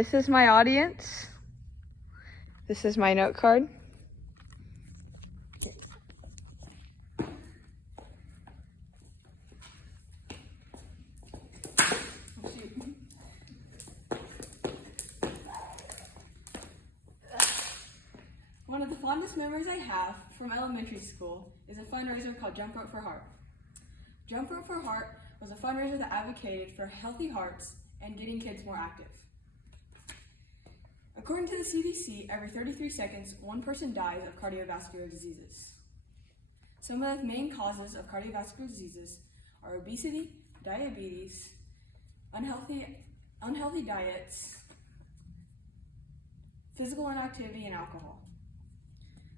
This is my audience. This is my note card. One of the fondest memories I have from elementary school is a fundraiser called Jump Rope for Heart. Jump Rope for Heart was a fundraiser that advocated for healthy hearts and getting kids more active. According to the CDC, every 33 seconds, one person dies of cardiovascular diseases. Some of the main causes of cardiovascular diseases are obesity, diabetes, unhealthy diets, physical inactivity, and alcohol.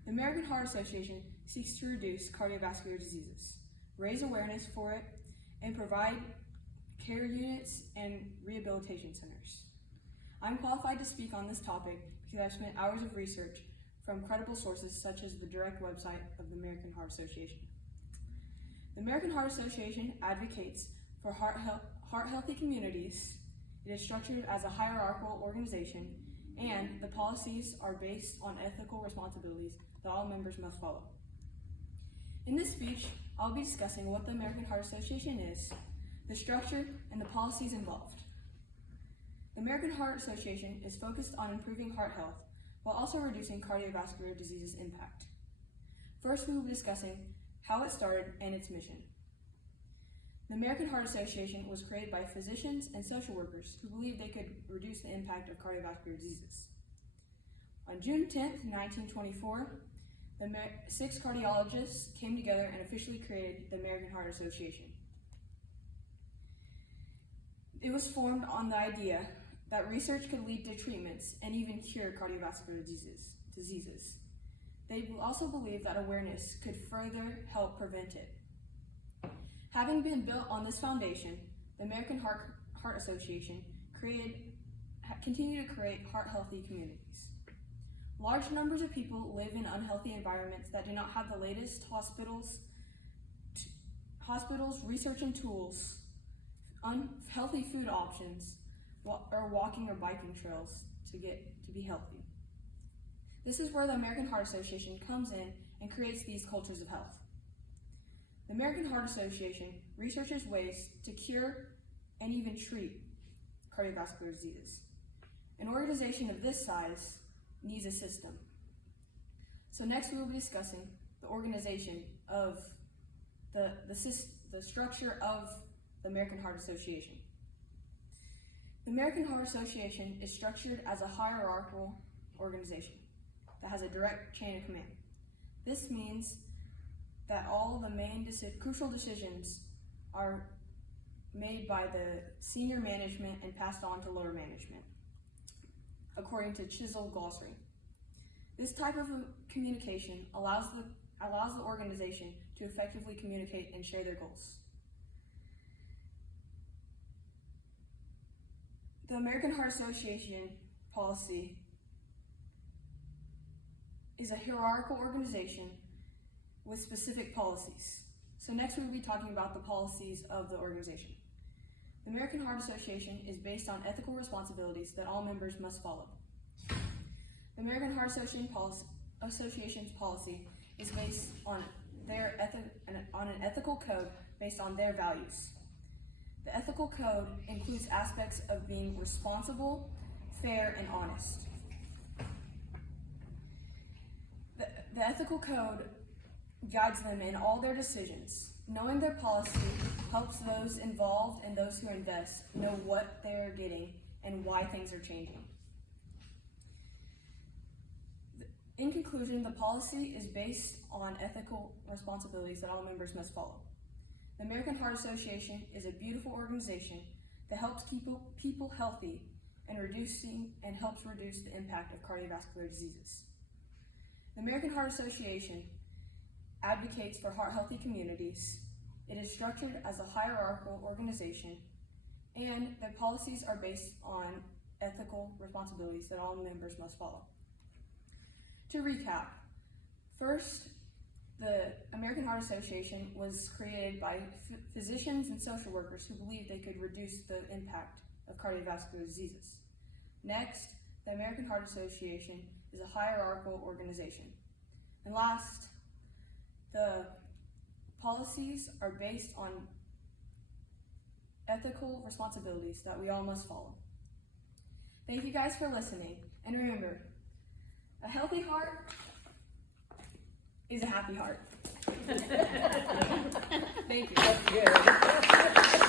The American Heart Association seeks to reduce cardiovascular diseases, raise awareness for it, and provide care units and rehabilitation centers. I'm qualified to speak on this topic because I've spent hours of research from credible sources such as the direct website of the American Heart Association. The American Heart Association advocates for heart-healthy communities. It is structured as a hierarchical organization, and the policies are based on ethical responsibilities that all members must follow. In this speech, I'll be discussing what the American Heart Association is, the structure, and the policies involved. The American Heart Association is focused on improving heart health while also reducing cardiovascular disease's impact. First, we will be discussing how it started and its mission. The American Heart Association was created by physicians and social workers who believed they could reduce the impact of cardiovascular diseases. On June 10, 1924, the 6 cardiologists came together and officially created the American Heart Association. It was formed on the idea that research could lead to treatments and even cure cardiovascular diseases. They also believed that awareness could further help prevent it. Having been built on this foundation, the American Heart Association continued to create heart-healthy communities. Large numbers of people live in unhealthy environments that do not have the latest hospitals, research and tools, unhealthy food options, or walking or biking trails to be healthy. This is where the American Heart Association comes in and creates these cultures of health. The American Heart Association researches ways to cure and even treat cardiovascular diseases. An organization of this size needs a system. So next we will be discussing the organization of the structure of the American Heart Association. The American Heart Association is structured as a hierarchical organization that has a direct chain of command. This means that all the main crucial decisions are made by the senior management and passed on to lower management, according to Chisholm Glossary. This type of communication allows the organization to effectively communicate and share their goals. The American Heart Association policy is a hierarchical organization with specific policies. So next we will be talking about the policies of the organization. The American Heart Association is based on ethical responsibilities that all members must follow. The American Heart Association's policy is based on an ethical code based on their values. The ethical code includes aspects of being responsible, fair, and honest. The ethical code guides them in all their decisions. Knowing their policy helps those involved and those who invest know what they're getting and why things are changing. In conclusion, the policy is based on ethical responsibilities that all members must follow. The American Heart Association is a beautiful organization that helps keep people healthy and helps reduce the impact of cardiovascular diseases. The American Heart Association advocates for heart-healthy communities. It is structured as a hierarchical organization, and their policies are based on ethical responsibilities that all members must follow. To recap, first, the American Heart Association was created by physicians and social workers who believed they could reduce the impact of cardiovascular diseases. Next, the American Heart Association is a hierarchical organization. And last, the policies are based on ethical responsibilities that we all must follow. Thank you guys for listening, and remember, a healthy heart is a happy heart. Thank you. That's good.